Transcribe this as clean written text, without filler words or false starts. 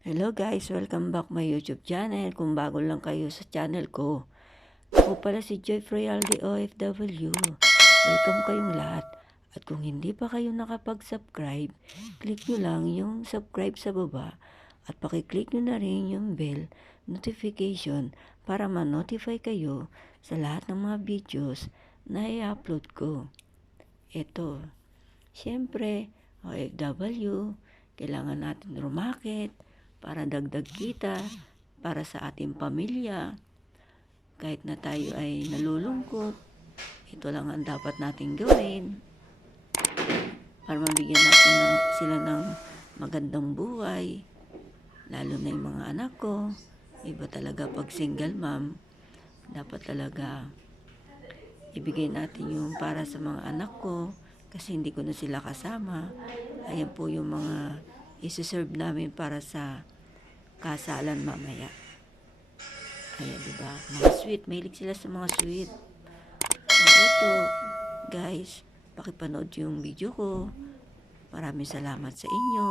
Hello guys, welcome back my YouTube channel. Kung bago lang kayo sa channel ko, ako pala si Joy Frialdi OFW. Welcome kayong lahat. At kung hindi pa kayo nakapag-subscribe, click nyo lang yung subscribe sa baba at pakiclick nyo na rin yung bell notification para ma-notify kayo sa lahat ng mga videos na i-upload ko. Ito, syempre, OFW, kailangan natin rumakit para dagdag kita para sa ating pamilya. Kahit na tayo ay nalulungkot, ito lang ang dapat nating gawin para mabigyan natin sila ng magandang buhay. Lalo na yung mga anak ko. Iba talaga pag single mom. Dapat talaga ibigay natin yung para sa mga anak ko kasi hindi ko na sila kasama. Ayan po yung mga isi-serve namin para sa kasalan mamaya. Kaya diba, mga sweet, mahilig sila sa mga sweet. Ito, guys, pakipanood yung video ko. Maraming salamat sa inyo.